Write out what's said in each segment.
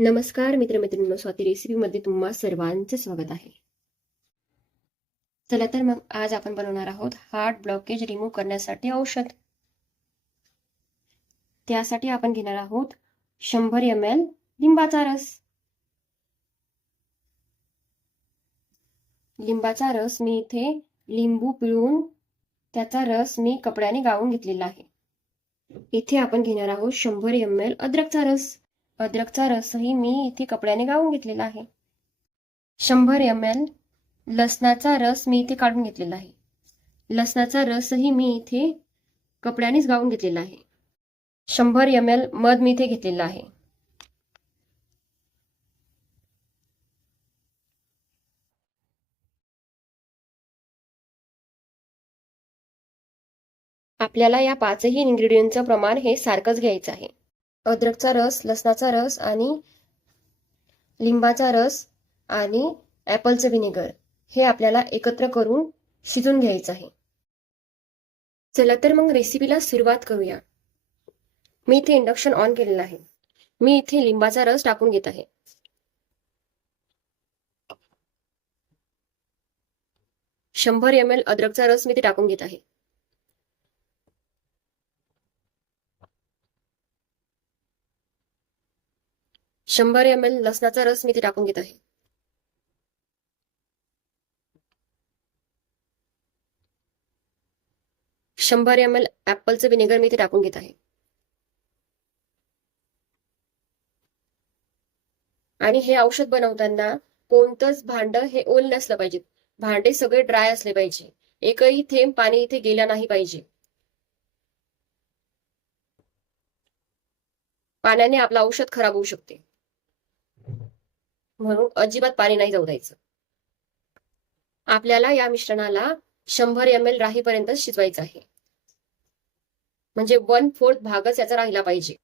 नमस्कार मित्रमैत्रिणींनो, स्वाती रेसिपीमध्ये तुम्हा सर्वांचे स्वागत आहे. चला तर मग आज आपण बनवणार आहोत हार्ट ब्लॉकेज रिमूव्ह करण्यासाठी औषध. त्यासाठी आपण घेणार आहोत 100 ml लिंबाचा रस. लिंबाचा रस मी इथे लिंबू पिळून त्याचा रस मी कपड्याने गाळून घेतलेला आहे. इथे आपण घेणार आहोत 100 ml अद्रकचा रस. अद्रकचा रसही मी इथे कपड्याने गाळून घेतलेला आहे. 100 ml लसणाचा रस मी इथे काढून घेतलेला आहे. लसणाचा रसही मी इथे कपड्यानेच गाळून घेतलेला आहे. 100 ml मध मी इथे घेतलेला आहे. आपल्याला या पाचही इन्ग्रेडियंटचं प्रमाण हे सारखंच घ्यायचं आहे. अद्रकचा रस, लसणाचा रस आणि लिंबाचा रस आणि ॲपलचं व्हिनेगर हे आपल्याला एकत्र करून शिजून घ्यायचं आहे. चला तर मग रेसिपीला सुरुवात करूया. मी इथे इंडक्शन ऑन केलेलं आहे. मी इथे लिंबाचा रस टाकून घेत आहे. शंभर ml अद्रकचा रस मी इथे टाकून घेत आहे. शंभर ml लसणाचा रस मी इथे टाकून घेत आहे. 100 ml ॲपलचं व्हिनेगर मी इथे टाकून घेत आहे. आणि हे औषध बनवताना कोणतंच भांड हे ओल नसलं पाहिजे. भांडे सगळे ड्राय असले पाहिजे. एकही थेंब पाणी इथे गेला नाही पाहिजे. पाण्याने आपलं औषध खराब होऊ शकते, म्हणून अजिबात पाणी नाही जाऊ द्यायचं. आपल्याला या मिश्रणाला 100 ml राहीपर्यंत शिजवायचं आहे. म्हणजे 1/4 भागच याचा राहिला पाहिजे.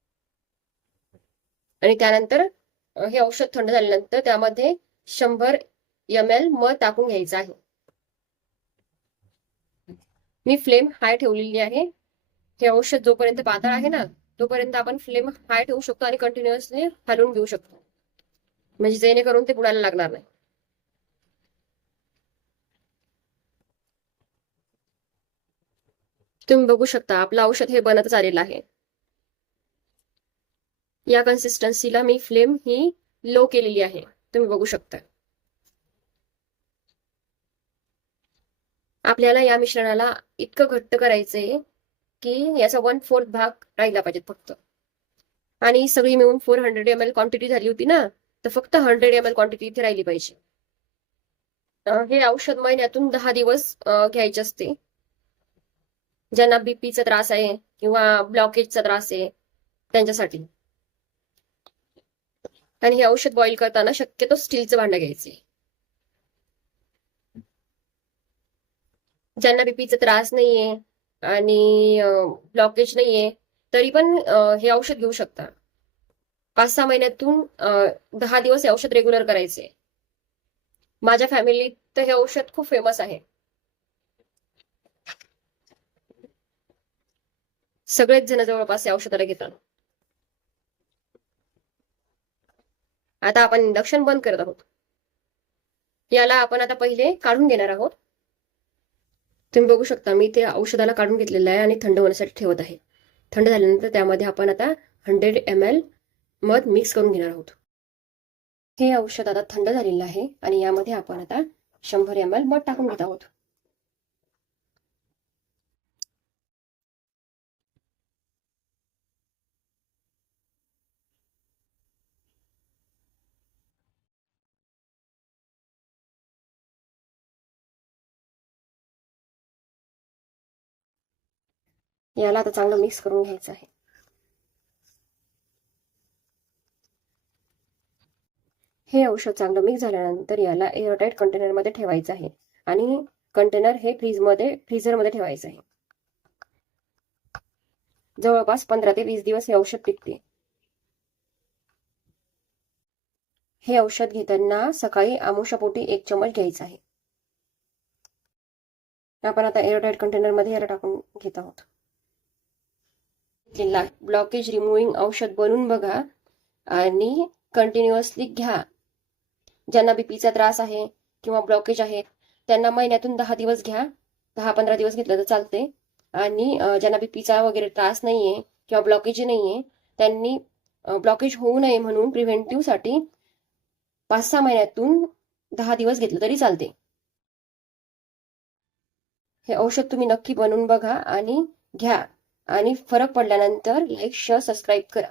आणि त्यानंतर हे औषध थंड झाल्यानंतर त्यामध्ये 100 ml मध टाकून घ्यायचं आहे. मी फ्लेम हाय ठेवलेली आहे. हे औषध जोपर्यंत पातळ आहे ना तोपर्यंत आपण फ्लेम हाय ठेवू शकतो आणि कंटिन्युअसली हलवून घेऊ शकतो, म्हणजे जेणेकरून ते बुडायला लागणार नाही. तुम्ही बघू शकता आपलं औषध हे बनतच आलेलं आहे. या कन्सिस्टन्सीला मी फ्लेम ही लो केलेली आहे, तुम्ही बघू शकता. आपल्याला या मिश्रणाला इतकं घट्ट करायचंय की याचा 1/4 भाग राहिला पाहिजे फक्त. आणि सगळी मिळून 400 ml क्वांटिटी झाली होती ना, तर फक्त 100 ml क्वांटिटी इथे राहिली पाहिजे. हे औषध महिन्यातून 10 दिवस घ्यायचे असते. ज्यांना बीपीचा त्रास आहे किंवा ब्लॉकेजचा त्रास आहे त्यांच्यासाठी. आणि हे औषध बॉईल करताना शक्यतो स्टीलचं भांडं घ्यायचे. ज्यांना बीपीचा त्रास नाहीये आणि ब्लॉकेज नाहीये तरी पण हे औषध घेऊ शकता. 5-6 महिन्यातून 10 दिवस हे औषध रेग्युलर करायचे. माझ्या फॅमिलीत तर हे औषध खूप फेमस आहे. सगळेच जण जवळपास या औषधाला घेतात. आता आपण इंडक्शन बंद करत आहोत. याला आपण आता पहिले काढून घेणार आहोत. तुम्ही बघू शकता मी ते औषधाला काढून घेतलेलं आहे आणि थंड होण्यासाठी ठेवत आहे. थंड झाल्यानंतर त्यामध्ये आपण आता 100 ml मध मिक्स करून घेणार आहोत. हे औषध आता थंड झालेलं आहे आणि यामध्ये आपण आता 100 ml मध टाकून घेत आहोत. याला आता चांगलं मिक्स करून घ्यायचं आहे. हे औषध चांगलं मिक्स झाल्यानंतर याला एअरटाईट कंटेनरमध्ये ठेवायचं आहे आणि कंटेनर हे फ्रीझरमध्ये ठेवायचं आहे. जवळपास 15 ते 20 दिवस हे औषध टिकते. हे औषध घेताना सकाळी आमुषापोटी 1 चमच घ्यायचा आहे. आपण आता एअरटाईट कंटेनरमध्ये याला टाकून घेत आहोत. ब्लॉकेज रिमूव्हिंग औषध बनवून बघा आणि कंटिन्युअसली घ्या. ज्यांना बीपीचा त्रास आहे किंवा ब्लॉकेज आहेत त्यांना महिन्यातून 10 दिवस घ्या. 10-15 दिवस घेतलं तर चालते. आणि ज्यांना बीपीचा वगैरे त्रास नाहीये किंवा ब्लॉकेज नाहीये त्यांनी ब्लॉकेज होऊ नये म्हणून प्रिव्हेंटिव्ह साठी 5-6 महिन्यातून 10 दिवस घेतलं तरी चालते. हे औषध तुम्ही नक्की बनवून बघा आणि घ्या आणि फरक पडल्यानंतर लाईक, शेअर, सबस्क्राईब करा.